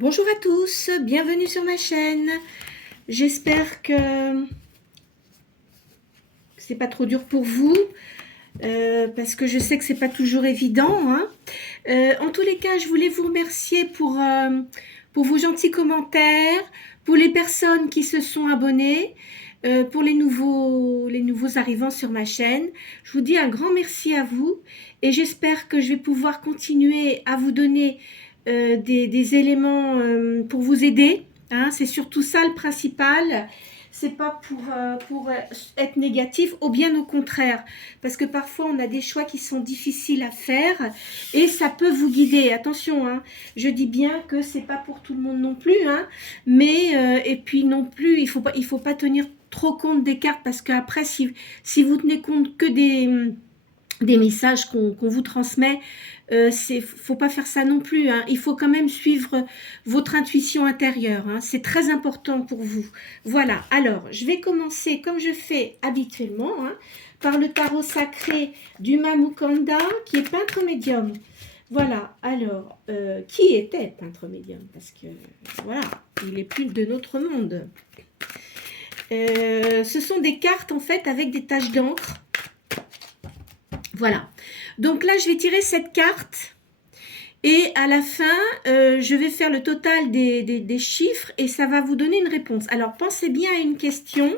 Bonjour à tous, bienvenue sur ma chaîne. J'espère que c'est pas trop dur pour vous, parce que je sais que c'est pas toujours évident, hein. En tous les cas, je voulais vous remercier pour vos gentils commentaires, pour les personnes qui se sont abonnées, pour les nouveaux arrivants sur ma chaîne. Je vous dis un grand merci à vous et j'espère que je vais pouvoir continuer à vous donner des éléments pour vous aider, hein. C'est surtout ça le principal. C'est pas pour être négatif, ou bien au contraire, parce que parfois on a des choix qui sont difficiles à faire et ça peut vous guider. Attention, hein, je dis bien que c'est pas pour tout le monde non plus, hein, mais et puis non plus, il faut pas tenir trop compte des cartes, parce qu'après, si vous tenez compte que des messages qu'on vous transmet, faut pas faire ça non plus, hein. Il faut quand même suivre votre intuition intérieure, hein. C'est très important pour vous. Voilà, alors je vais commencer comme je fais habituellement, hein, par le tarot sacré du Mamukanda, qui est peintre médium. Voilà, alors, qui était peintre médium? Parce que, voilà, il est plus de notre monde. Ce sont des cartes, en fait, avec des taches d'encre. Voilà. Donc là, je vais tirer cette carte. Et à la fin, je vais faire le total des chiffres et ça va vous donner une réponse. Alors, pensez bien à une question.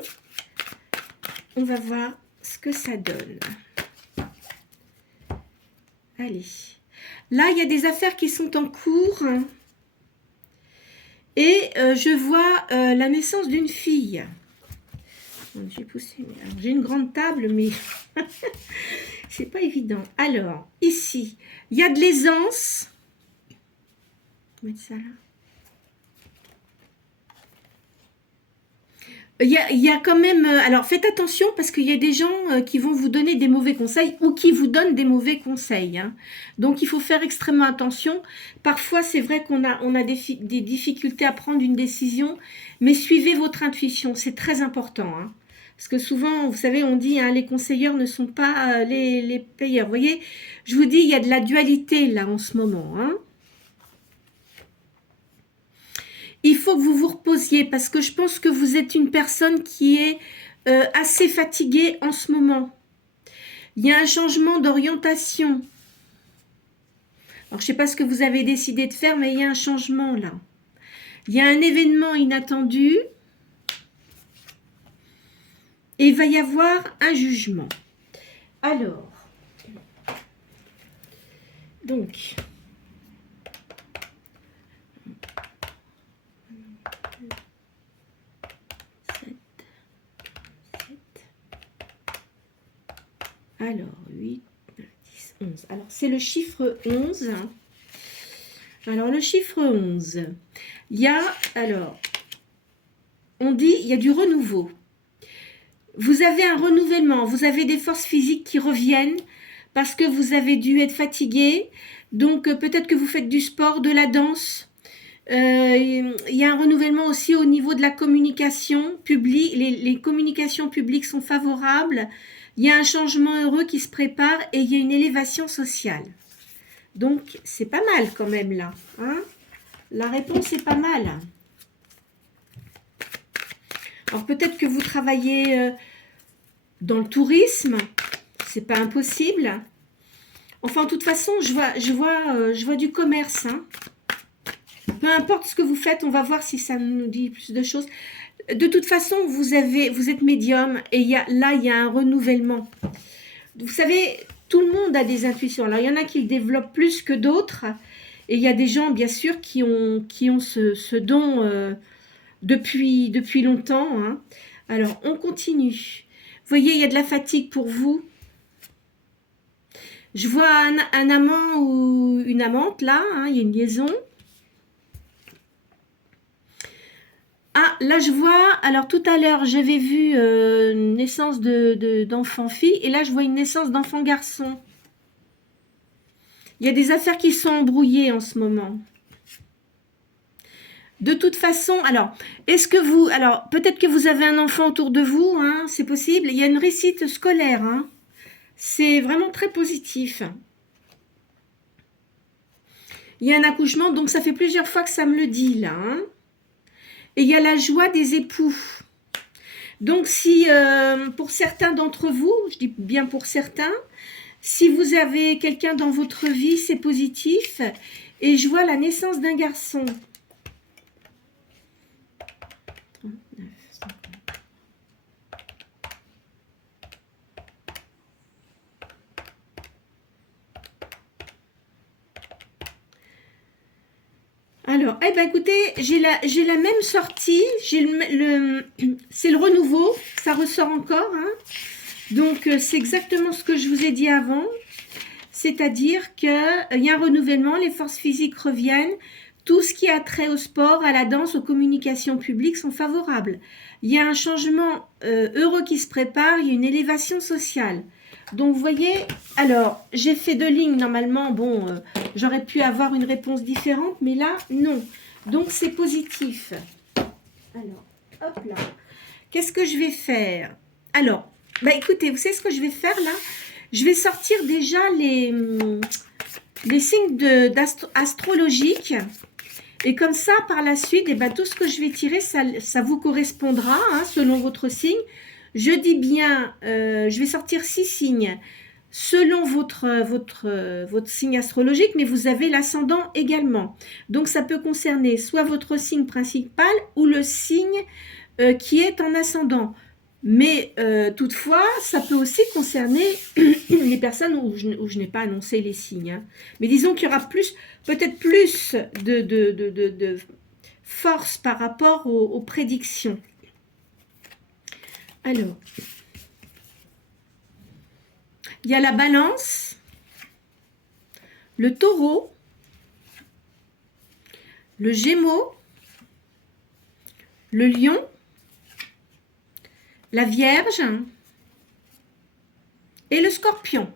On va voir ce que ça donne. Allez. Là, il y a des affaires qui sont en cours. Et je vois la naissance d'une fille. J'ai poussé. J'ai une grande table, mais c'est pas évident. Alors, ici, il y a de l'aisance. Je vais mettre ça là. Il y a quand même... alors, faites attention parce qu'il y a des gens qui vont vous donner des mauvais conseils ou qui vous donnent des mauvais conseils, hein. Donc, il faut faire extrêmement attention. Parfois, c'est vrai qu'on a des difficultés à prendre une décision, mais suivez votre intuition, c'est très important, hein. Parce que souvent, vous savez, on dit, hein, les conseilleurs ne sont pas les payeurs. Vous voyez, je vous dis, il y a de la dualité là en ce moment, hein. Il faut que vous vous reposiez parce que je pense que vous êtes une personne qui est assez fatiguée en ce moment. Il y a un changement d'orientation. Alors, je ne sais pas ce que vous avez décidé de faire, mais il y a un changement là. Il y a un événement inattendu et il va y avoir un jugement. Alors, donc... Alors, 8, 9, 10, 11. Alors, c'est le chiffre 11. Alors, le chiffre 11, il y a, alors, on dit, il y a du renouveau. Vous avez un renouvellement, vous avez des forces physiques qui reviennent parce que vous avez dû être fatigué. Donc, peut-être que vous faites du sport, de la danse. Il y a un renouvellement aussi au niveau de la communication publique. Les communications publiques sont favorables. Il y a un changement heureux qui se prépare et il y a une élévation sociale. Donc, c'est pas mal quand même là, hein. La réponse est pas mal. Alors, peut-être que vous travaillez dans le tourisme. C'est pas impossible. Enfin, de toute façon, je vois du commerce, hein. Peu importe ce que vous faites, on va voir si ça nous dit plus de choses. De toute façon, vous êtes médium et il y a un renouvellement. Vous savez, tout le monde a des intuitions. Alors, il y en a qui le développent plus que d'autres. Et il y a des gens, bien sûr, qui ont ce don depuis longtemps, hein. Alors, on continue. Vous voyez, il y a de la fatigue pour vous. Je vois un amant ou une amante, là, hein, il y a une liaison. Ah, là, je vois, alors tout à l'heure, j'avais vu une naissance d'enfant-fille, et là, je vois une naissance d'enfant-garçon. Il y a des affaires qui sont embrouillées en ce moment. De toute façon, alors, alors, peut-être que vous avez un enfant autour de vous, hein, c'est possible. Il y a une réussite scolaire, hein. C'est vraiment très positif. Il y a un accouchement, donc ça fait plusieurs fois que ça me le dit là. Hein. Et il y a la joie des époux. Donc si, pour certains d'entre vous, je dis bien pour certains, si vous avez quelqu'un dans votre vie, c'est positif. Et je vois la naissance d'un garçon. Alors, eh ben écoutez, j'ai la même sortie, c'est le renouveau, ça ressort encore. Hein. Donc, c'est exactement ce que je vous ai dit avant. C'est-à-dire qu'il y a un renouvellement, les forces physiques reviennent, tout ce qui a trait au sport, à la danse, aux communications publiques sont favorables. Il y a un changement heureux qui se prépare, il y a une élévation sociale. Donc, vous voyez, alors, j'ai fait 2 lignes, normalement, bon, j'aurais pu avoir une réponse différente, mais là, non. Donc, c'est positif. Alors, hop là. Qu'est-ce que je vais faire? Alors, bah écoutez, vous savez ce que je vais faire là? Je vais sortir déjà les signes astrologiques. Et comme ça, par la suite, eh ben, tout ce que je vais tirer, ça vous correspondra hein, selon votre signe. Je dis bien, je vais sortir 6 signes selon votre signe astrologique, mais vous avez l'ascendant également. Donc, ça peut concerner soit votre signe principal ou le signe qui est en ascendant. Mais toutefois, ça peut aussi concerner les personnes où je n'ai pas annoncé les signes. Hein. Mais disons qu'il y aura peut-être plus de force par rapport aux prédictions. Alors, il y a la balance, le taureau, le gémeau, le lion, la vierge et le scorpion.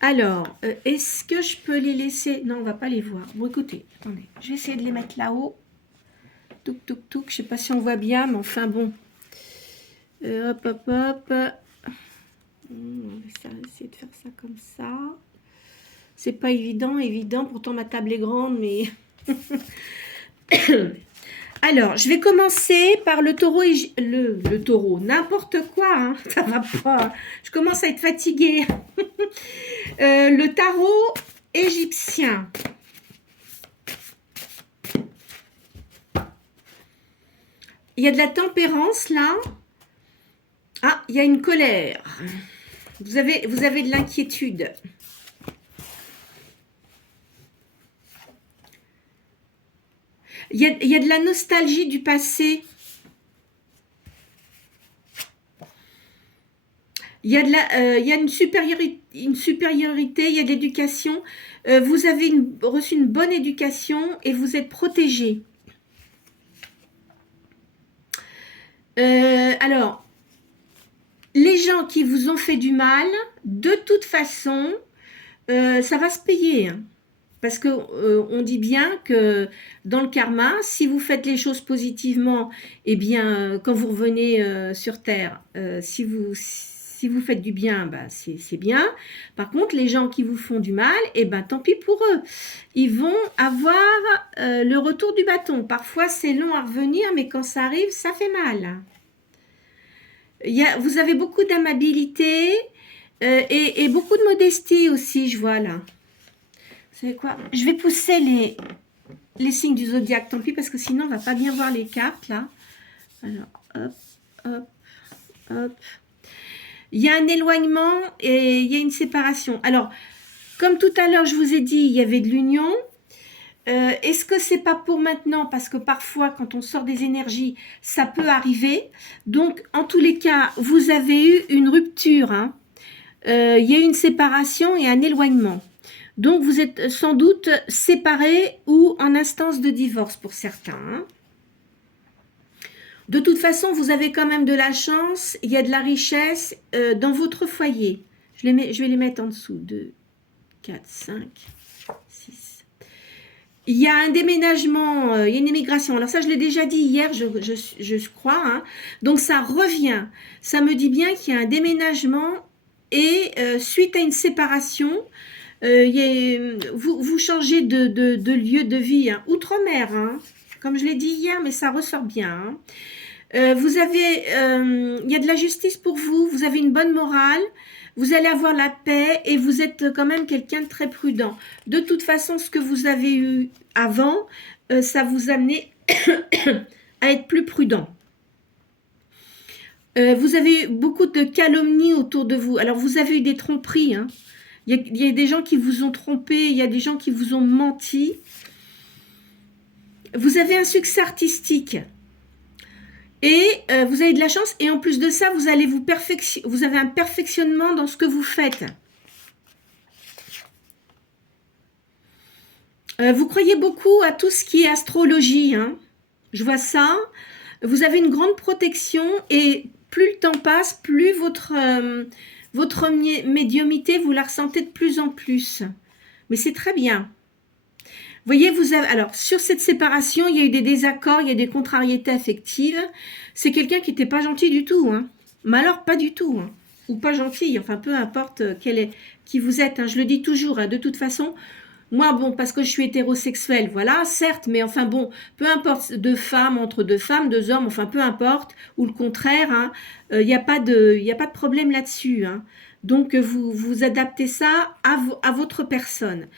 Alors, est-ce que je peux les laisser? Non, on ne va pas les voir. Bon, écoutez, attendez, je vais essayer de les mettre là-haut. Touc, touc, touc. Je ne sais pas si on voit bien, mais enfin bon. Hop, hop, hop. On va essayer de faire ça comme ça. C'est pas évident. Pourtant, ma table est grande, mais... Alors, je vais commencer par le taureau et le taureau, n'importe quoi, hein, ça va pas. Je commence à être fatiguée. Le tarot égyptien. Il y a de la tempérance là. Ah, il y a une colère. Vous avez de l'inquiétude. Il y a de la nostalgie du passé. Il y a une supériorité, il y a de l'éducation. Vous avez reçu une bonne éducation et vous êtes protégé. Alors, les gens qui vous ont fait du mal, de toute façon, ça va se payer. Hein. Parce que on dit bien que dans le karma, si vous faites les choses positivement, eh bien, quand vous revenez sur Terre, si vous faites du bien, bah, c'est bien. Par contre, les gens qui vous font du mal, eh ben, tant pis pour eux. Ils vont avoir le retour du bâton. Parfois, c'est long à revenir, mais quand ça arrive, ça fait mal. Vous avez beaucoup d'amabilité et beaucoup de modestie aussi, je vois là. Vous savez quoi? Je vais pousser les signes du zodiaque, tant pis, parce que sinon, on ne va pas bien voir les cartes, là. Alors, hop, hop, hop. Il y a un éloignement et il y a une séparation. Alors, comme tout à l'heure, je vous ai dit, il y avait de l'union. Est-ce que c'est pas pour maintenant? Parce que parfois, quand on sort des énergies, ça peut arriver. Donc, en tous les cas, vous avez eu une rupture. Hein. Il y a eu une séparation et un éloignement. Donc, vous êtes sans doute séparés ou en instance de divorce pour certains. Hein. De toute façon, vous avez quand même de la chance. Il y a de la richesse dans votre foyer. Je vais les mettre en dessous. 2, 4, 5, 6. Il y a un déménagement, il y a une immigration. Alors ça, je l'ai déjà dit hier, je crois. Hein. Donc, ça revient. Ça me dit bien qu'il y a un déménagement et suite à une séparation, Vous changez de lieu de vie, hein, outre-mer, hein, comme je l'ai dit hier, mais ça ressort bien. Hein. Il y a de la justice pour vous, vous avez une bonne morale, vous allez avoir la paix et vous êtes quand même quelqu'un de très prudent. De toute façon, ce que vous avez eu avant, ça vous a amené à être plus prudent. Vous avez eu beaucoup de calomnies autour de vous. Alors, vous avez eu des tromperies. Hein. Il y a des gens qui vous ont trompé, il y a des gens qui vous ont menti. Vous avez un succès artistique. Et vous avez de la chance. Et en plus de ça, vous avez un perfectionnement dans ce que vous faites. Vous croyez beaucoup à tout ce qui est astrologie. Hein. Je vois ça. Vous avez une grande protection et plus le temps passe, plus votre médiumnité, vous la ressentez de plus en plus. Mais c'est très bien. Vous voyez, alors, sur cette séparation, il y a eu des désaccords, il y a des contrariétés affectives. C'est quelqu'un qui n'était pas gentil du tout. Hein. Mais alors, pas du tout. Hein. Ou pas gentil, enfin, peu importe qui vous êtes. Hein. Je le dis toujours, hein, de toute façon. Moi, bon, parce que je suis hétérosexuelle, voilà, certes, mais enfin bon, peu importe, deux femmes, entre deux femmes, deux hommes, enfin peu importe, ou le contraire, hein, il n'y a pas de problème là-dessus. Hein. Donc, vous adaptez ça à votre personne.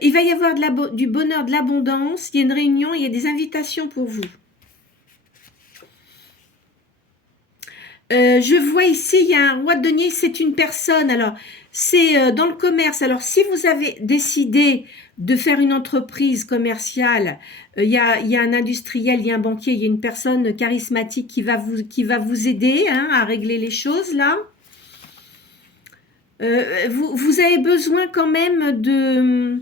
Il va y avoir du bonheur, de l'abondance, il y a une réunion, il y a des invitations pour vous. Je vois ici, il y a un roi de denier, c'est une personne, alors c'est dans le commerce. Alors si vous avez décidé de faire une entreprise commerciale, il y a un industriel, il y a un banquier, il y a une personne charismatique qui va vous aider hein, à régler les choses là. Vous avez besoin quand même de...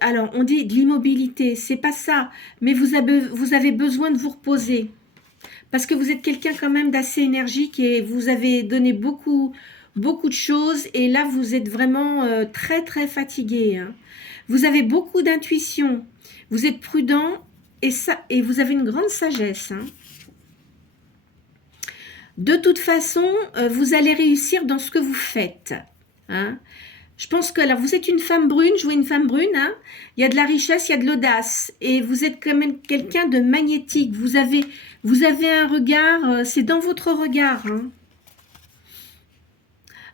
alors on dit de l'immobilité, c'est pas ça, mais vous avez besoin de vous reposer. Parce que vous êtes quelqu'un quand même d'assez énergique et vous avez donné beaucoup de choses et là vous êtes vraiment très très fatigué. Hein. Vous avez beaucoup d'intuition, vous êtes prudent et vous avez une grande sagesse. Hein. De toute façon, vous allez réussir dans ce que vous faites. Hein. Je pense que, alors vous êtes une femme brune, je vois une femme brune, hein, il y a de la richesse, il y a de l'audace et vous êtes quand même quelqu'un de magnétique, vous avez un regard, c'est dans votre regard. Hein.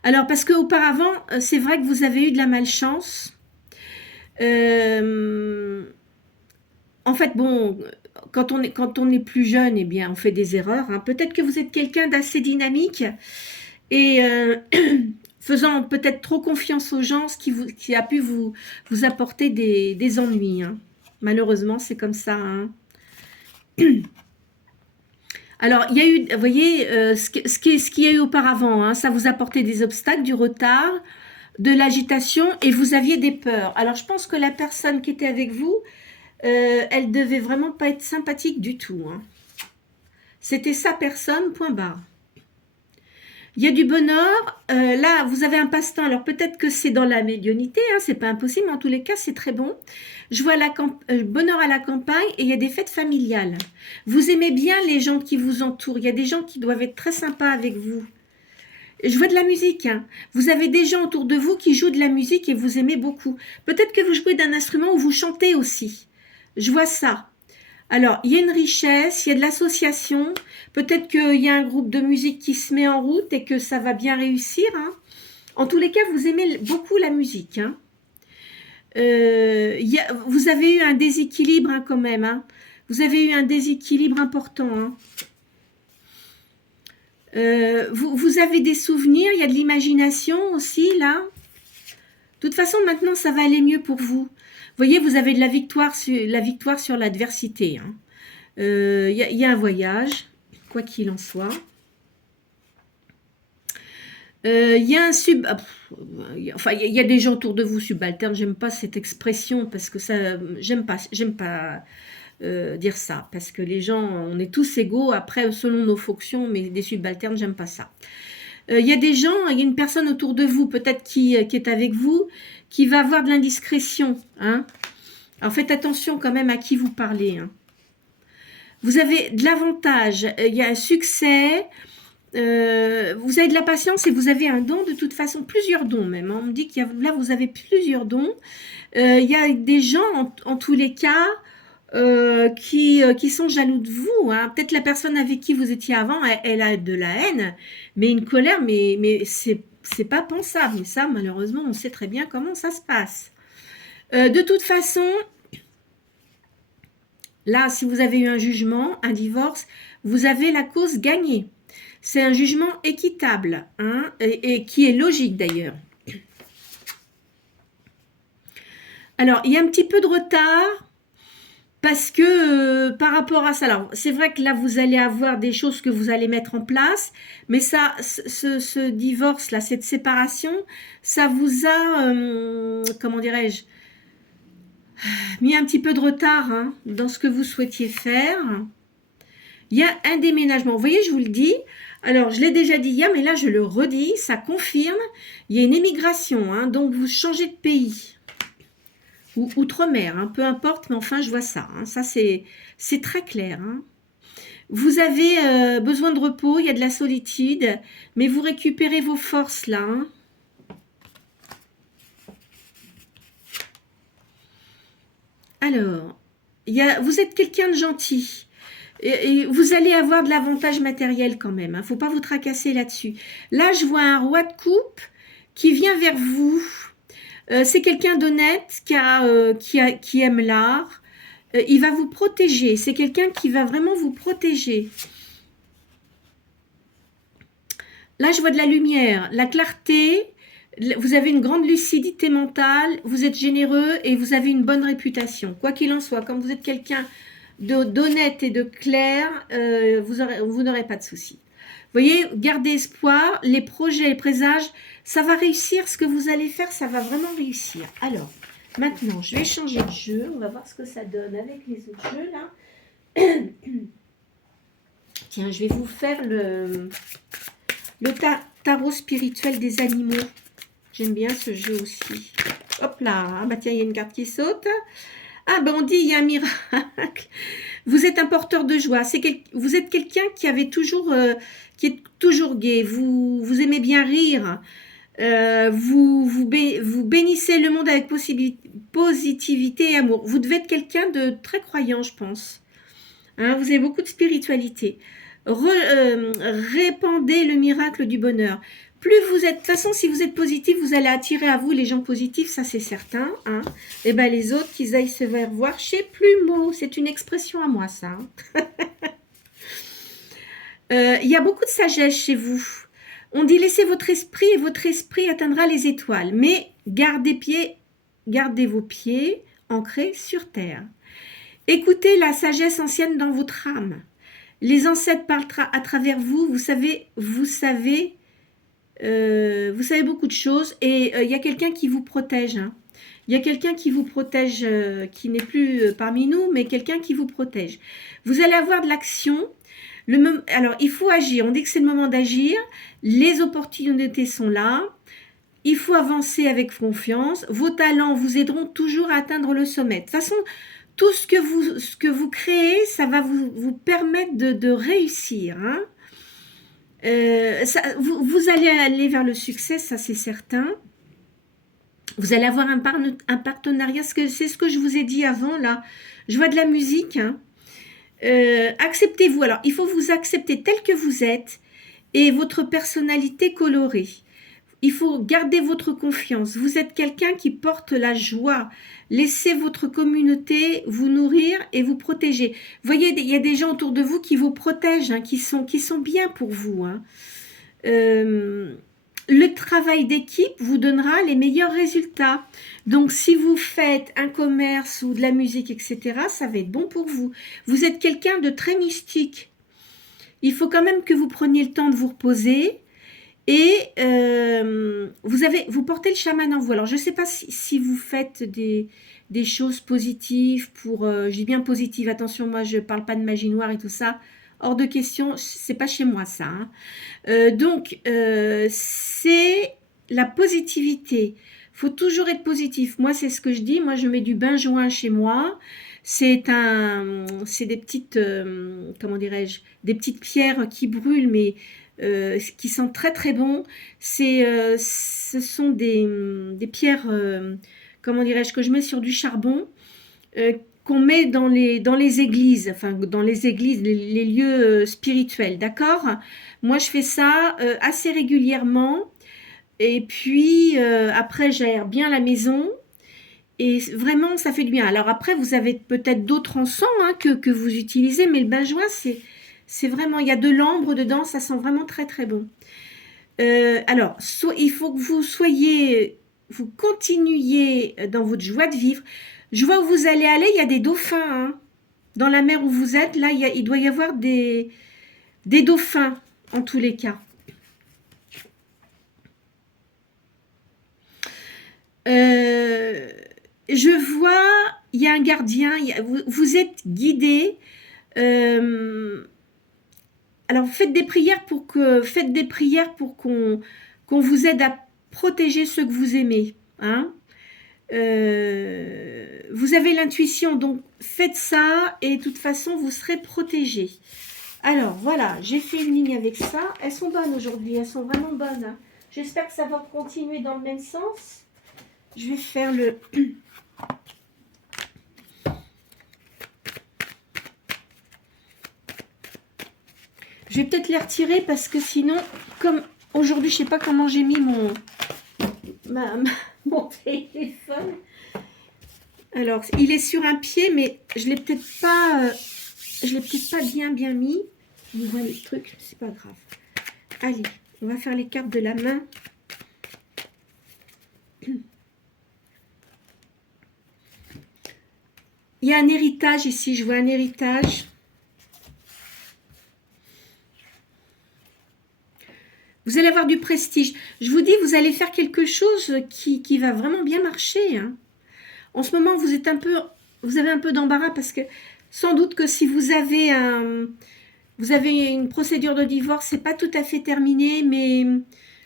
Alors parce qu'auparavant, c'est vrai que vous avez eu de la malchance. En fait, bon, quand on est plus jeune, eh bien, on fait des erreurs. Hein. Peut-être que vous êtes quelqu'un d'assez dynamique et... faisant peut-être trop confiance aux gens, ce qui a pu vous apporter des ennuis. Hein. Malheureusement, c'est comme ça. Hein. Alors, il y a eu, vous voyez, ce qu'il y a eu auparavant, hein, ça vous apportait des obstacles, du retard, de l'agitation, et vous aviez des peurs. Alors, je pense que la personne qui était avec vous, elle devait vraiment pas être sympathique du tout. Hein. C'était sa personne, point barre. Il y a du bonheur, là vous avez un passe-temps, alors peut-être que c'est dans la médiumnité, hein, c'est pas impossible, mais en tous les cas c'est très bon. Je vois bonheur à la campagne et il y a des fêtes familiales. Vous aimez bien les gens qui vous entourent, il y a des gens qui doivent être très sympas avec vous. Je vois de la musique, hein. Vous avez des gens autour de vous qui jouent de la musique et vous aimez beaucoup. Peut-être que vous jouez d'un instrument ou vous chantez aussi. Je vois ça. Alors, il y a une richesse, il y a de l'association, peut-être qu'il y a un groupe de musique qui se met en route et que ça va bien réussir. Hein. En tous les cas, vous aimez beaucoup la musique. Hein. Vous avez eu un déséquilibre hein, quand même. Hein. Vous avez eu un déséquilibre important. Hein. Vous avez des souvenirs, il y a de l'imagination aussi là. De toute façon, maintenant, ça va aller mieux pour vous. Vous voyez, vous avez de la victoire sur l'adversité. Hein. Y a un voyage, quoi qu'il en soit. Il y a un enfin, il y a des gens autour de vous subalternes. J'aime pas cette expression parce que ça, j'aime pas dire ça parce que les gens, on est tous égaux après selon nos fonctions, mais des subalternes, j'aime pas ça. Il y a des gens, il y a une personne autour de vous, peut-être qui est avec vous, qui va avoir de l'indiscrétion. Hein. Alors faites attention quand même à qui vous parlez. Hein. Vous avez de l'avantage, il y a un succès, vous avez de la patience et vous avez un don de toute façon, plusieurs dons même. On me dit qu'il y a, là, vous avez plusieurs dons. Il y a des gens, en tous les cas, qui sont jaloux de vous. Hein. Peut-être la personne avec qui vous étiez avant, elle a de la haine, mais une colère, mais c'est pas pensable. Mais ça, malheureusement, on sait très bien comment ça se passe. De toute façon, là, si vous avez eu un jugement, un divorce, vous avez la cause gagnée. C'est un jugement équitable, hein, et qui est logique d'ailleurs. Alors, il y a un petit peu de retard, parce que par rapport à ça, alors c'est vrai que là vous allez avoir des choses que vous allez mettre en place, mais ça, ce divorce-là, cette séparation, ça vous a, comment dirais-je, mis un petit peu de retard hein, dans ce que vous souhaitiez faire. Il y a un déménagement, vous voyez, je vous le dis, alors je l'ai déjà dit hier, mais là je le redis, ça confirme, il y a une émigration, hein, donc vous changez de pays. Ou outre-mer, hein, peu importe, mais enfin je vois ça, hein, ça c'est très clair. Hein. Vous avez besoin de repos, il y a de la solitude, mais vous récupérez vos forces là. Hein. Alors, vous êtes quelqu'un de gentil, et vous allez avoir de l'avantage matériel quand même, il ne faut pas vous tracasser là-dessus. Là je vois un roi de coupe qui vient vers vous. C'est quelqu'un d'honnête qui aime l'art. Il va vous protéger. C'est quelqu'un qui va vraiment vous protéger. Là, je vois de la lumière, la clarté. Vous avez une grande lucidité mentale. Vous êtes généreux et vous avez une bonne réputation. Quoi qu'il en soit, comme vous êtes quelqu'un d'honnête et de clair, vous n'aurez pas de soucis. Vous voyez, gardez espoir, les projets, les présages, ça va réussir, ce que vous allez faire, ça va vraiment réussir. Alors, maintenant, je vais changer de jeu, on va voir ce que ça donne avec les autres jeux, là. Tiens, je vais vous faire le tarot spirituel des animaux. J'aime bien ce jeu aussi. Hop là, ah bah tiens, il y a une carte qui saute. Ah ben on dit, il y a un miracle. Vous êtes un porteur de joie. Vous êtes quelqu'un qui avait toujours... qui est toujours gai, vous aimez bien rire, vous bénissez le monde avec positivité et amour. Vous devez être quelqu'un de très croyant, je pense. Hein, vous avez beaucoup de spiritualité. Répandez le miracle du bonheur. Plus vous êtes, de toute façon, si vous êtes positif, vous allez attirer à vous les gens positifs, ça c'est certain. Hein. Et ben les autres, qu'ils aillent se faire voir chez Plumeau. C'est une expression à moi, ça. Hein. Il y a beaucoup de sagesse chez vous. On dit laissez votre esprit et votre esprit atteindra les étoiles. Mais gardez vos pieds ancrés sur terre. Écoutez la sagesse ancienne dans votre âme. Les ancêtres parlent à travers vous. Vous savez beaucoup de choses. Et il y a quelqu'un qui vous protège. Hein. Il y a quelqu'un qui vous protège, qui n'est plus parmi nous, mais quelqu'un qui vous protège. Vous allez avoir de l'action. Alors, il faut agir. On dit que c'est le moment d'agir. Les opportunités sont là. Il faut avancer avec confiance. Vos talents vous aideront toujours à atteindre le sommet. De toute façon, tout ce que vous créez, ça va vous permettre de réussir. Hein. Vous allez aller vers le succès, ça c'est certain. Vous allez avoir un partenariat. C'est ce que je vous ai dit avant, là. Je vois de la musique, hein. Acceptez-vous. Alors, il faut vous accepter tel que vous êtes et votre personnalité colorée. Il faut garder votre confiance. Vous êtes quelqu'un qui porte la joie. Laissez votre communauté vous nourrir et vous protéger. Vous voyez, il y a des gens autour de vous qui vous protègent, hein, qui sont bien pour vous. Hein. Le travail d'équipe vous donnera les meilleurs résultats. Donc, si vous faites un commerce ou de la musique, etc., ça va être bon pour vous. Vous êtes quelqu'un de très mystique. Il faut quand même que vous preniez le temps de vous reposer. Et vous portez le chaman en vous. Alors, je ne sais pas si vous faites des choses positives pour... je dis bien positives, attention, moi, je ne parle pas de magie noire et tout ça. Hors de question, c'est pas chez moi, ça. Hein. Donc, c'est la positivité. Il faut toujours être positif. Moi, c'est ce que je dis. Moi, je mets du benjoin chez moi. C'est des petites, comment dirais-je, des petites pierres qui brûlent, mais qui sentent très très bon. Ce sont des pierres, comment dirais-je, que je mets sur du charbon, qu'on met dans les églises, enfin dans les églises, les lieux spirituels, d'accord? Moi, je fais ça assez régulièrement. Et puis, après, j'aère bien la maison. Et vraiment, ça fait du bien. Alors après, vous avez peut-être d'autres encens hein, que vous utilisez, mais le benjoin, c'est vraiment, il y a de l'ambre dedans, ça sent vraiment très très bon. Alors, il faut que vous continuiez dans votre joie de vivre. Je vois où vous allez aller, il y a des dauphins. Hein. Dans la mer où vous êtes, là, il doit y avoir des dauphins, en tous les cas. Je vois, il y a un gardien, vous êtes guidé. Alors faites des prières pour qu'on vous aide à protéger ceux que vous aimez. Hein. Vous avez l'intuition, donc faites ça et de toute façon vous serez protégé. Alors voilà, j'ai fait une ligne avec ça. Elles sont bonnes aujourd'hui, elles sont vraiment bonnes. Hein. J'espère que ça va continuer dans le même sens. Je vais faire le... Je vais peut-être les retirer parce que sinon, comme aujourd'hui, je ne sais pas comment j'ai mis mon téléphone. Alors, il est sur un pied, mais je l'ai peut-être pas bien mis. Vous voyez le truc, c'est pas grave. Allez, on va faire les cartes de la main. Il y a un héritage ici, je vois un héritage. Vous allez avoir du prestige. Je vous dis, vous allez faire quelque chose qui va vraiment bien marcher. Hein. En ce moment, vous avez un peu d'embarras parce que sans doute que si vous avez une procédure de divorce, c'est pas tout à fait terminé, mais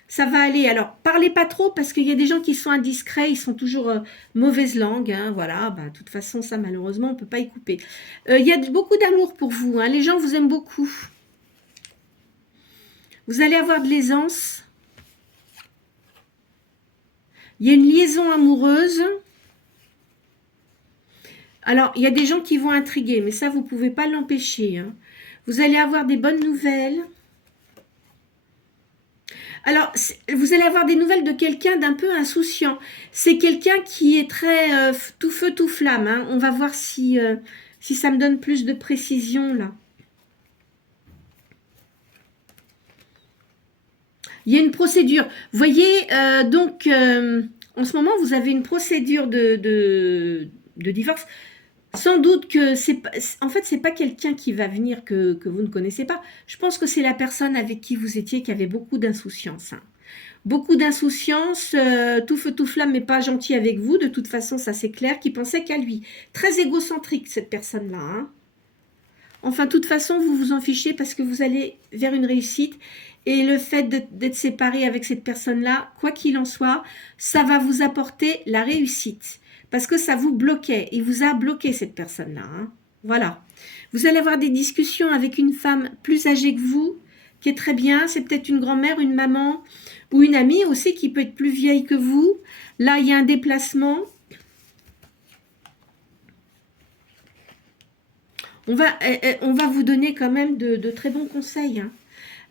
ça va aller. Alors, parlez pas trop parce qu'il y a des gens qui sont indiscrets, ils sont toujours mauvaise langue. Hein, voilà, de toute façon, ça malheureusement, on peut pas y couper. Il y a beaucoup d'amour pour vous. Hein, les gens vous aiment beaucoup. Vous allez avoir de l'aisance. Il y a une liaison amoureuse. Alors, il y a des gens qui vont intriguer, mais ça, vous ne pouvez pas l'empêcher. Hein. Vous allez avoir des bonnes nouvelles. Alors, vous allez avoir des nouvelles de quelqu'un d'un peu insouciant. C'est quelqu'un qui est très tout feu, tout flamme. Hein. On va voir si ça me donne plus de précision, là. Il y a une procédure. Vous voyez, donc, en ce moment, vous avez une procédure de divorce. Sans doute que c'est pas quelqu'un qui va venir que vous ne connaissez pas. Je pense que c'est la personne avec qui vous étiez qui avait beaucoup d'insouciance. Hein. Beaucoup d'insouciance, tout feu, tout flamme, mais pas gentil avec vous. De toute façon, ça c'est clair, qui pensait qu'à lui. Très égocentrique, cette personne-là. Hein. Enfin, de toute façon, vous vous en fichez parce que vous allez vers une réussite. Et le fait d'être séparé avec cette personne-là, quoi qu'il en soit, ça va vous apporter la réussite. Parce que ça vous bloquait. Il vous a bloqué, cette personne-là. Hein. Voilà. Vous allez avoir des discussions avec une femme plus âgée que vous, qui est très bien. C'est peut-être une grand-mère, une maman ou une amie aussi qui peut être plus vieille que vous. Là, il y a un déplacement. On va vous donner quand même de très bons conseils. Hein.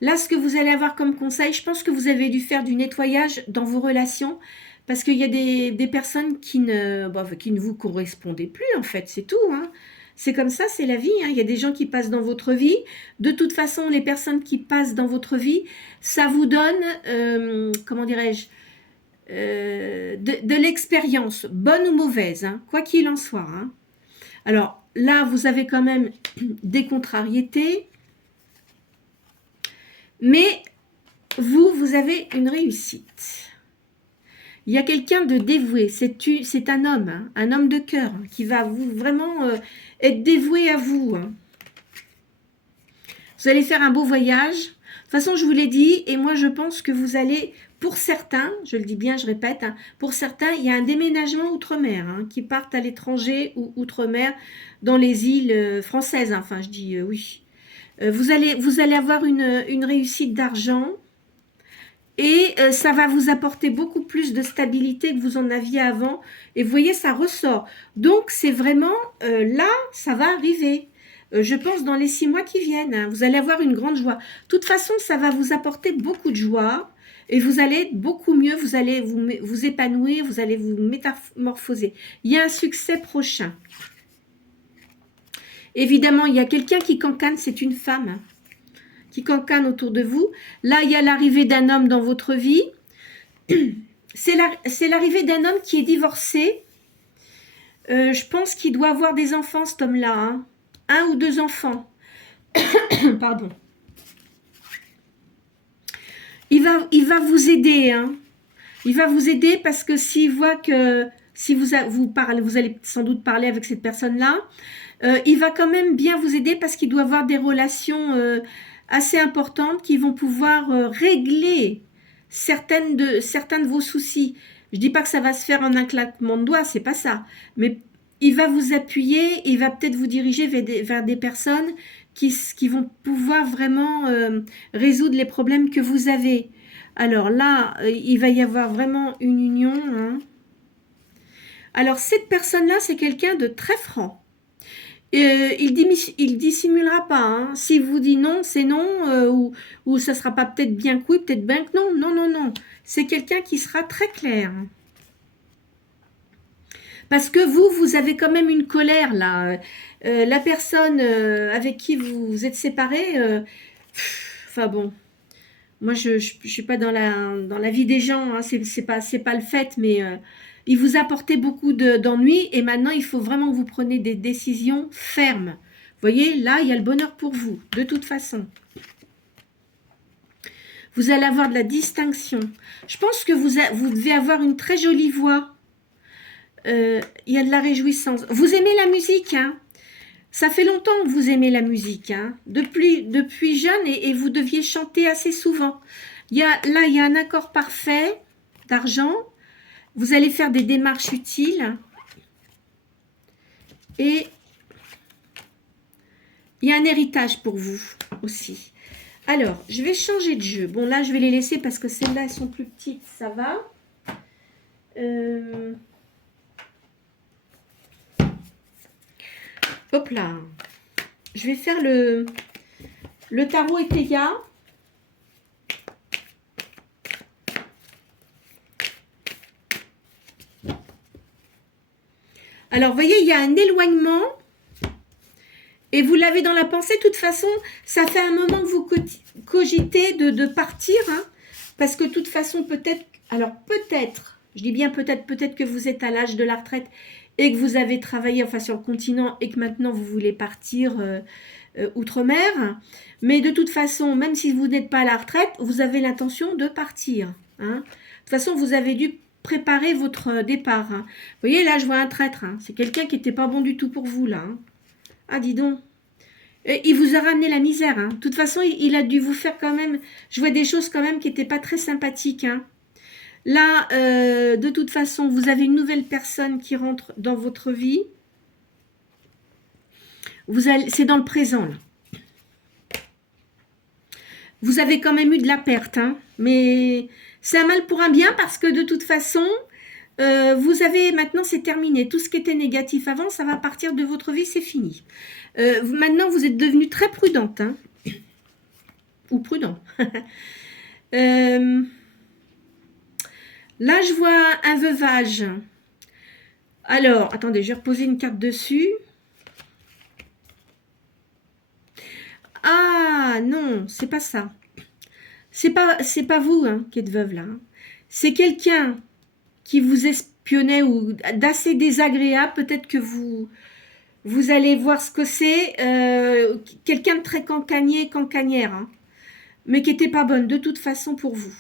Là, ce que vous allez avoir comme conseil, je pense que vous avez dû faire du nettoyage dans vos relations parce qu'il y a des personnes qui ne vous correspondaient plus, en fait, c'est tout. Hein. C'est comme ça, c'est la vie. Hein. Il y a des gens qui passent dans votre vie. De toute façon, les personnes qui passent dans votre vie, ça vous donne, comment dirais-je, de l'expérience, bonne ou mauvaise, hein, quoi qu'il en soit. Hein. Alors là, vous avez quand même des contrariétés. Mais vous avez une réussite. Il y a quelqu'un de dévoué, c'est un homme, hein, un homme de cœur, hein, qui va vraiment être dévoué à vous. Hein. Vous allez faire un beau voyage. De toute façon, je vous l'ai dit, et moi je pense que vous allez, pour certains, je le dis bien, je répète, hein, pour certains, il y a un déménagement outre-mer, hein, qui partent à l'étranger ou outre-mer dans les îles françaises. Hein, enfin, je dis oui. Vous allez avoir une réussite d'argent et ça va vous apporter beaucoup plus de stabilité que vous en aviez avant. Et vous voyez, ça ressort. Donc, c'est vraiment là, ça va arriver. Je pense dans les 6 mois qui viennent, hein, vous allez avoir une grande joie. De toute façon, ça va vous apporter beaucoup de joie et vous allez être beaucoup mieux, vous allez vous épanouir, vous allez vous métamorphoser. Il y a un succès prochain. Évidemment, il y a quelqu'un qui cancane, c'est une femme, hein, qui cancane autour de vous. Là, il y a l'arrivée d'un homme dans votre vie. C'est l'arrivée d'un homme qui est divorcé. Je pense qu'il doit avoir des enfants, cet homme-là. Hein. 1 ou 2 enfants. Pardon. Il va vous aider. Hein. Il va vous aider parce que s'il voit que si vous allez sans doute parler avec cette personne-là, il va quand même bien vous aider parce qu'il doit avoir des relations assez importantes qui vont pouvoir régler certains de vos soucis. Je dis pas que ça va se faire en un claquement de doigts, c'est pas ça. Mais il va vous appuyer, il va peut-être vous diriger vers des personnes qui vont pouvoir vraiment résoudre les problèmes que vous avez. Alors là, il va y avoir vraiment une union. Hein. Alors cette personne-là, c'est quelqu'un de très franc. Il dissimulera pas. Hein. S'il vous dit non, c'est non, ou ça sera pas peut-être bien que oui, peut-être bien que non. Non, non, non. C'est quelqu'un qui sera très clair. Parce que vous avez quand même une colère là. La personne avec qui vous êtes séparés, enfin bon, moi je suis pas dans la vie des gens, hein, c'est pas le fait, mais il vous a apporté beaucoup d'ennuis et maintenant il faut vraiment que vous preniez des décisions fermes. Vous voyez, là il y a le bonheur pour vous, de toute façon. Vous allez avoir de la distinction. Je pense que vous devez avoir une très jolie voix. Il y a de la réjouissance. Vous aimez la musique, hein? Ça fait longtemps que vous aimez la musique, hein? Depuis jeune, et vous deviez chanter assez souvent. Là, il y a un accord parfait d'argent. Vous allez faire des démarches utiles. Et il y a un héritage pour vous aussi. Alors, je vais changer de jeu. Bon, là, je vais les laisser parce que celles-là, elles sont plus petites, ça va. Hop là. Je vais faire le tarot Eteia. Alors, vous voyez, il y a un éloignement. Et vous l'avez dans la pensée. De toute façon, ça fait un moment que vous cogitez de partir. Hein, parce que de toute façon, peut-être... Alors, peut-être, je dis bien peut-être que vous êtes à l'âge de la retraite et que vous avez travaillé enfin sur le continent et que maintenant vous voulez partir outre-mer. Mais de toute façon, même si vous n'êtes pas à la retraite, vous avez l'intention de partir. Hein. De toute façon, vous avez dû préparer votre départ. Hein. Vous voyez, là, je vois un traître. Hein. C'est quelqu'un qui n'était pas bon du tout pour vous, là. Hein. Ah, dis donc. Et il vous a ramené la misère. Hein. De toute façon, il a dû vous faire quand même... Je vois des choses quand même qui n'étaient pas très sympathiques. Hein. Là, de toute façon, vous avez une nouvelle personne qui rentre dans votre vie. C'est dans le présent, là. Vous avez quand même eu de la perte, hein, mais c'est un mal pour un bien parce que de toute façon, vous avez, maintenant c'est terminé. Tout ce qui était négatif avant, ça va partir de votre vie, c'est fini. Maintenant, vous êtes devenue très prudente, hein, ou prudent. Là, je vois un veuvage. Alors, attendez, je vais reposer une carte dessus. Ah, non, c'est pas ça. C'est pas vous hein, qui êtes veuve là. Hein. C'est quelqu'un qui vous espionnait ou d'assez désagréable. Peut-être que vous allez voir ce que c'est. Quelqu'un de très cancanière. Hein, mais qui n'était pas bonne de toute façon pour vous.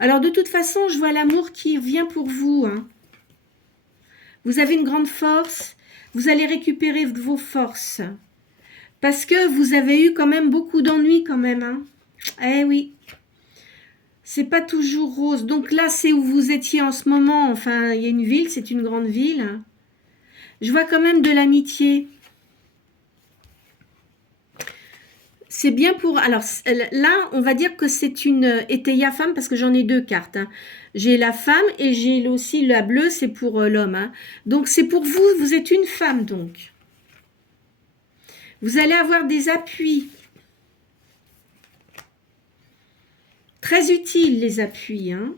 Alors, de toute façon, je vois l'amour qui vient pour vous. Hein. Vous avez une grande force. Vous allez récupérer vos forces. Parce que vous avez eu quand même beaucoup d'ennuis quand même. Hein. Eh oui. C'est pas toujours rose. Donc là, c'est où vous étiez en ce moment. Enfin, il y a une ville, c'est une grande ville. Je vois quand même de l'amitié. c'est bien pour... Alors là, on va dire que c'est une Eteia femme parce que j'en ai deux cartes. Hein. J'ai la femme et j'ai aussi la bleue, c'est pour l'homme. Hein. Donc c'est pour vous, vous êtes une femme donc. Vous allez avoir des appuis. Très utiles les appuis. Hein.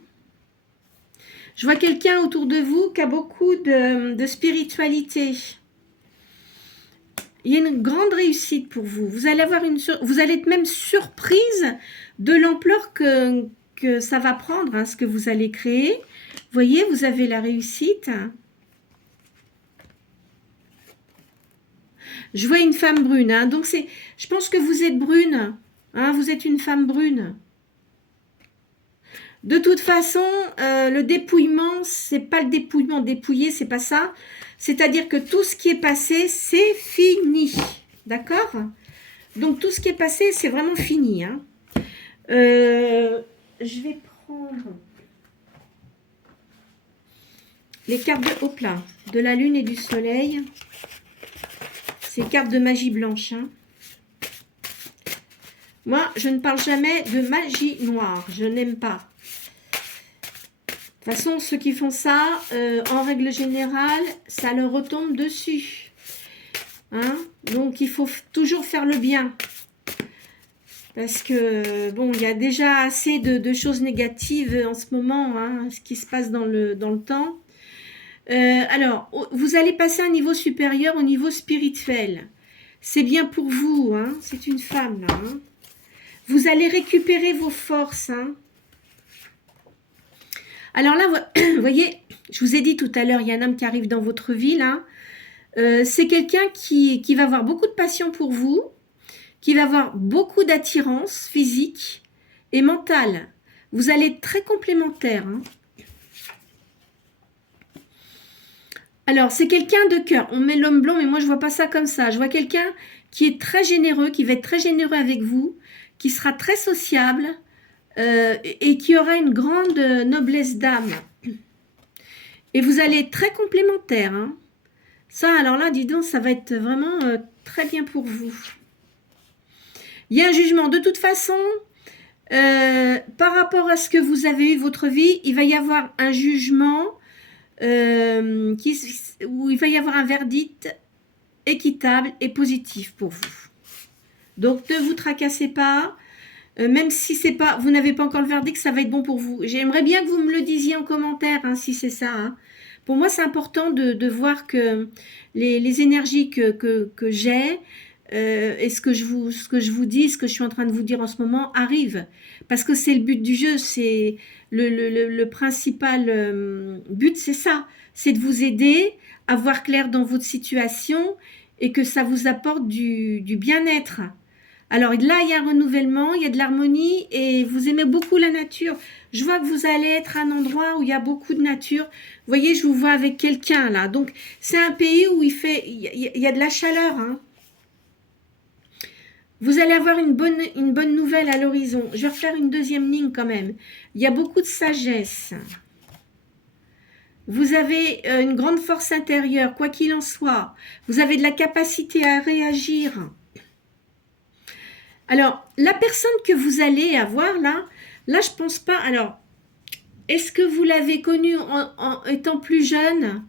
Je vois quelqu'un autour de vous qui a beaucoup de spiritualité. Il y a une grande réussite pour vous. Vous allez être même surprise de l'ampleur que ça va prendre, hein, ce que vous allez créer. Vous voyez, vous avez la réussite. Je vois une femme brune. Hein, donc je pense que vous êtes brune. Hein, vous êtes une femme brune. De toute façon, le dépouillement, c'est pas le dépouillement. Dépouiller, c'est pas ça. C'est-à-dire que tout ce qui est passé, c'est fini. D'accord? Donc, tout ce qui est passé, c'est vraiment fini. Hein. Je vais prendre les cartes de hop là, de la lune et du soleil. Ces cartes de magie blanche. Hein. Moi, je ne parle jamais de magie noire. Je n'aime pas. De toute façon, ceux qui font ça, en règle générale, ça leur retombe dessus. Hein? Donc, il faut toujours faire le bien. Parce que, bon, il y a déjà assez de choses négatives en ce moment, hein, ce qui se passe dans le temps. Alors, vous allez passer à un niveau supérieur, au niveau spirituel. C'est bien pour vous, hein, c'est une femme, là. Hein. Vous allez récupérer vos forces, hein. Alors là, vous voyez, je vous ai dit tout à l'heure, il y a un homme qui arrive dans votre vie, là. C'est quelqu'un qui va avoir beaucoup de passion pour vous, qui va avoir beaucoup d'attirance physique et mentale. Vous allez être très complémentaires. Hein. Alors, c'est quelqu'un de cœur. On met l'homme blanc, mais moi, je vois pas ça comme ça. Je vois quelqu'un qui est très généreux, qui va être très généreux avec vous, qui sera très sociable et qui aura une grande noblesse d'âme. Et vous allez être très complémentaires. Hein. Ça, alors là, dis donc, ça va être vraiment très bien pour vous. Il y a un jugement. De toute façon, par rapport à ce que vous avez eu votre vie, il va y avoir un jugement où il va y avoir un verdict équitable et positif pour vous. Donc, ne vous tracassez pas. Même si c'est pas, vous n'avez pas encore le verdict, ça va être bon pour vous. J'aimerais bien que vous me le disiez en commentaire, hein, si c'est ça. Hein. Pour moi, c'est important de voir que les énergies que j'ai et ce que je vous dis, ce que je suis en train de vous dire en ce moment arrive. Parce que c'est le but du jeu, c'est le principal but, c'est ça. C'est de vous aider à voir clair dans votre situation et que ça vous apporte du bien-être. Alors là, il y a un renouvellement, il y a de l'harmonie et vous aimez beaucoup la nature. Je vois que vous allez être à un endroit où il y a beaucoup de nature. Vous voyez, je vous vois avec quelqu'un là. Donc, c'est un pays où il y a de la chaleur. Hein. Vous allez avoir une bonne nouvelle à l'horizon. Je vais refaire une deuxième ligne quand même. Il y a beaucoup de sagesse. Vous avez une grande force intérieure, quoi qu'il en soit. Vous avez de la capacité à réagir. Alors, la personne que vous allez avoir là, je pense pas. Alors, est-ce que vous l'avez connue en étant plus jeune?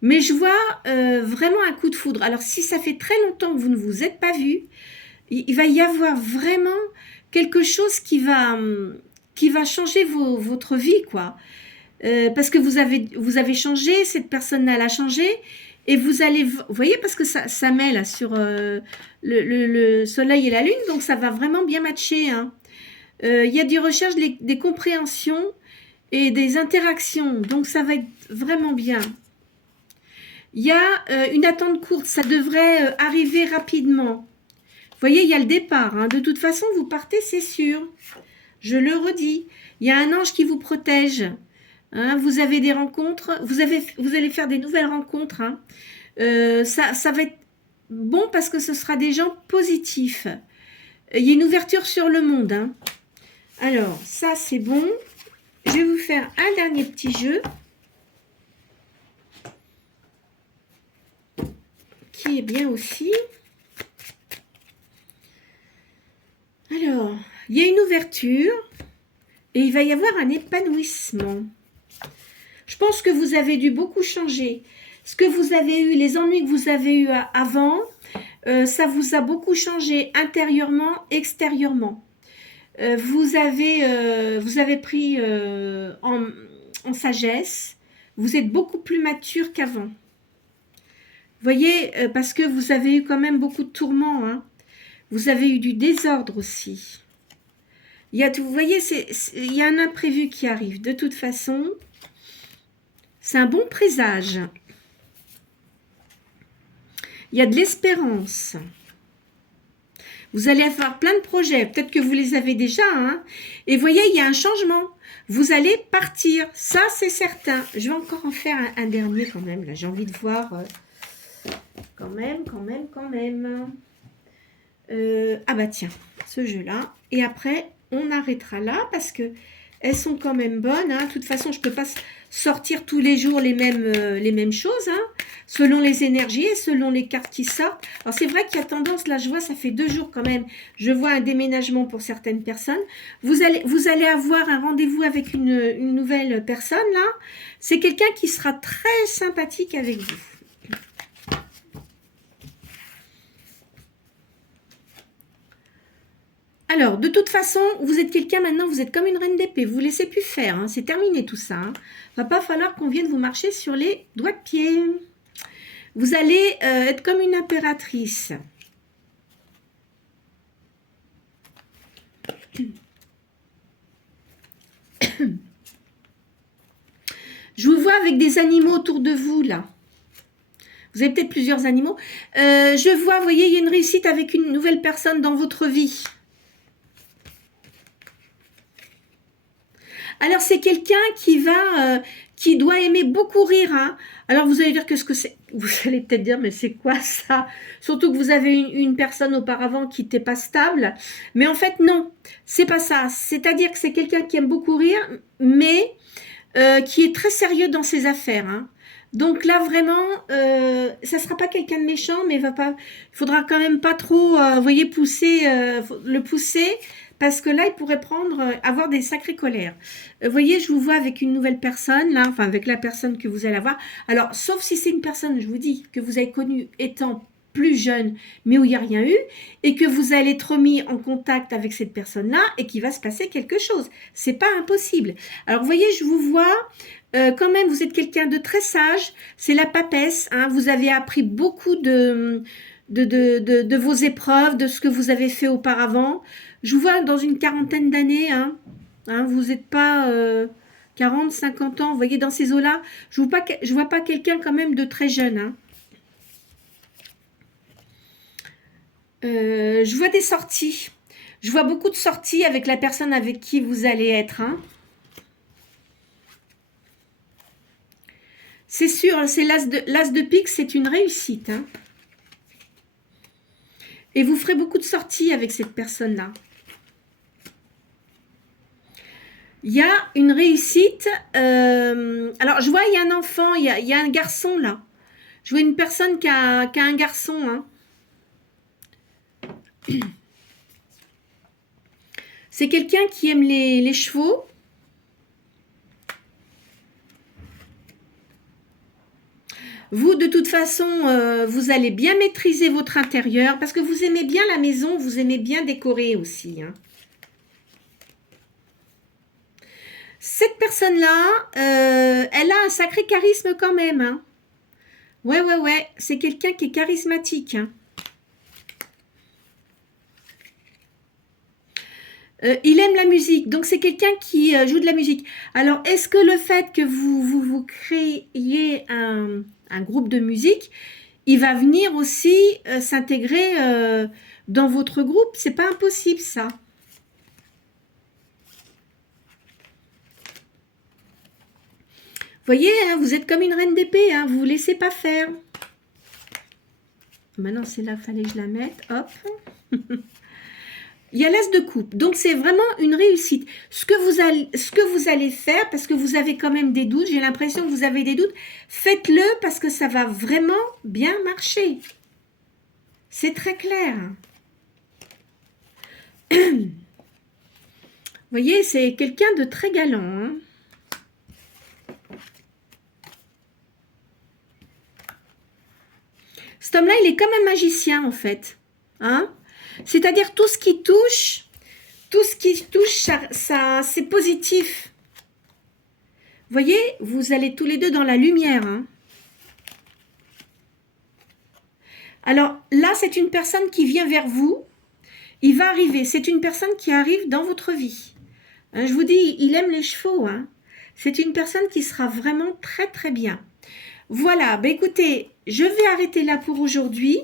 Mais je vois vraiment un coup de foudre. Alors, si ça fait très longtemps que vous ne vous êtes pas vu, il va y avoir vraiment quelque chose qui va changer votre vie, quoi. Parce que vous avez changé, cette personne-là, elle a changé. Et vous allez, vous voyez, parce que ça met là sur le soleil et la lune, donc ça va vraiment bien matcher. Hein. Il y a des recherches, des compréhensions et des interactions, donc ça va être vraiment bien. Il y a une attente courte, ça devrait arriver rapidement. Vous voyez, il y a le départ. Hein. De toute façon, vous partez, c'est sûr. Je le redis. Il y a un ange qui vous protège. Hein, vous avez des rencontres, vous allez faire des nouvelles rencontres. Hein. Ça va être bon parce que ce sera des gens positifs. Il y a une ouverture sur le monde. Hein. Alors, ça c'est bon. Je vais vous faire un dernier petit jeu. Qui est bien aussi. Il y a une ouverture et il va y avoir un épanouissement. Je pense que vous avez dû beaucoup changer. Ce que vous avez eu, les ennuis que vous avez eu avant, ça vous a beaucoup changé intérieurement, extérieurement. Vous avez pris en sagesse. Vous êtes beaucoup plus mature qu'avant. Vous voyez, parce que vous avez eu quand même beaucoup de tourments. Hein. Vous avez eu du désordre aussi. Vous voyez, il y a un imprévu qui arrive. De toute façon, c'est un bon présage. Il y a de l'espérance. Vous allez avoir plein de projets. Peut-être que vous les avez déjà. Hein. Et vous voyez, il y a un changement. Vous allez partir. Ça, c'est certain. Je vais encore en faire un dernier quand même. Là, j'ai envie de voir. Quand même. Ah bah tiens, ce jeu-là. Et après, on arrêtera là parce que elles sont quand même bonnes. Hein. De toute façon, je ne peux pas sortir tous les jours les mêmes choses. Hein, selon les énergies et selon les cartes qui sortent. Alors, c'est vrai qu'il y a tendance, là, je vois, ça fait 2 jours quand même. Je vois un déménagement pour certaines personnes. Vous allez avoir un rendez-vous avec une nouvelle personne, là. C'est quelqu'un qui sera très sympathique avec vous. Alors, de toute façon, vous êtes quelqu'un maintenant, vous êtes comme une reine d'épée. Vous ne laissez plus faire. Hein, c'est terminé tout ça. Hein. Il ne va pas falloir qu'on vienne vous marcher sur les doigts de pied. Vous allez être comme une impératrice. Je vous vois avec des animaux autour de vous, là. Vous avez peut-être plusieurs animaux. Je vois, vous voyez, il y a une réussite avec une nouvelle personne dans votre vie. Alors, c'est quelqu'un qui doit aimer beaucoup rire. Hein. Alors, vous allez dire que ce que c'est. Vous allez peut-être dire, mais c'est quoi ça? Surtout que vous avez une personne auparavant qui n'était pas stable. Mais en fait, non, c'est pas ça. C'est-à-dire que c'est quelqu'un qui aime beaucoup rire, mais qui est très sérieux dans ses affaires. Hein. Donc là, vraiment, ça ne sera pas quelqu'un de méchant, mais il faudra quand même pas trop, vous voyez, le pousser. Parce que là, il pourrait avoir des sacrées colères. Vous voyez, je vous vois avec une nouvelle personne, là, enfin avec la personne que vous allez avoir. Alors, sauf si c'est une personne, je vous dis, que vous avez connue étant plus jeune, mais où il n'y a rien eu, et que vous allez être mis en contact avec cette personne-là, et qu'il va se passer quelque chose. C'est pas impossible. Alors, vous voyez, je vous vois, quand même, vous êtes quelqu'un de très sage, c'est la papesse, hein, vous avez appris beaucoup de vos épreuves, de ce que vous avez fait auparavant. Je vous vois dans une quarantaine d'années, hein, vous n'êtes pas 40, 50 ans, vous voyez, dans ces eaux-là, je ne vois pas quelqu'un quand même de très jeune. Hein. Je vois des sorties. Je vois beaucoup de sorties avec la personne avec qui vous allez être. Hein. C'est sûr, c'est l'as de pique, c'est une réussite. Hein. Et vous ferez beaucoup de sorties avec cette personne-là. Il y a une réussite. Alors, je vois, il y a un enfant, il y a un garçon là. Je vois une personne qui a un garçon. Hein. C'est quelqu'un qui aime les chevaux. Vous, de toute façon, vous allez bien maîtriser votre intérieur parce que vous aimez bien la maison, vous aimez bien décorer aussi. Hein. Cette personne-là, elle a un sacré charisme quand même. Hein. Ouais, c'est quelqu'un qui est charismatique. Hein. Il aime la musique, donc c'est quelqu'un qui joue de la musique. Alors, est-ce que le fait que vous créiez un groupe de musique, il va venir aussi s'intégrer dans votre groupe? C'est pas impossible, ça. Vous voyez, hein, vous êtes comme une reine d'épée, hein, vous ne vous laissez pas faire. Maintenant, c'est là, il fallait que je la mette. Hop. Il y a l'as de coupe. Donc, c'est vraiment une réussite. Ce que vous allez faire, parce que vous avez quand même des doutes, j'ai l'impression que vous avez des doutes, faites-le parce que ça va vraiment bien marcher. C'est très clair. Vous voyez, c'est quelqu'un de très galant, hein. Cet homme-là, il est comme un magicien, en fait. Hein? C'est-à-dire, tout ce qui touche, c'est positif. Vous voyez, vous allez tous les deux dans la lumière. Hein? Alors là, c'est une personne qui vient vers vous. Il va arriver. C'est une personne qui arrive dans votre vie. Hein, je vous dis, il aime les chevaux. Hein? C'est une personne qui sera vraiment très, très bien. Voilà, ben écoutez, je vais arrêter là pour aujourd'hui.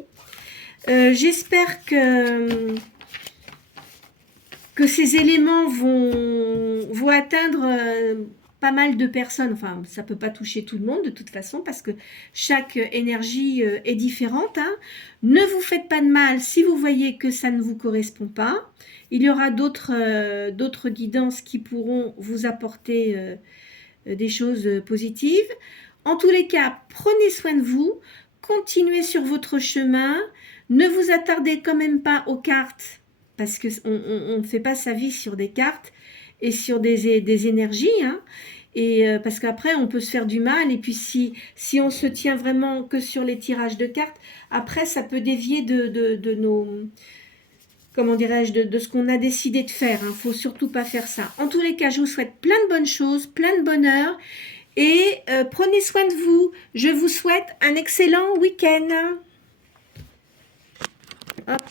J'espère que ces éléments vont atteindre pas mal de personnes. Enfin, ça ne peut pas toucher tout le monde de toute façon parce que chaque énergie est différente. Hein. Ne vous faites pas de mal si vous voyez que ça ne vous correspond pas. Il y aura d'autres guidances qui pourront vous apporter des choses positives. En tous les cas, prenez soin de vous, continuez sur votre chemin, ne vous attardez quand même pas aux cartes, parce qu'on ne fait pas sa vie sur des cartes et sur des énergies, hein, et parce qu'après on peut se faire du mal, et puis si on se tient vraiment que sur les tirages de cartes, après ça peut dévier de nos... Comment dirais-je, de ce qu'on a décidé de faire. Il ne faut surtout pas faire ça. En tous les cas, je vous souhaite plein de bonnes choses, plein de bonheur. Et prenez soin de vous. Je vous souhaite un excellent week-end.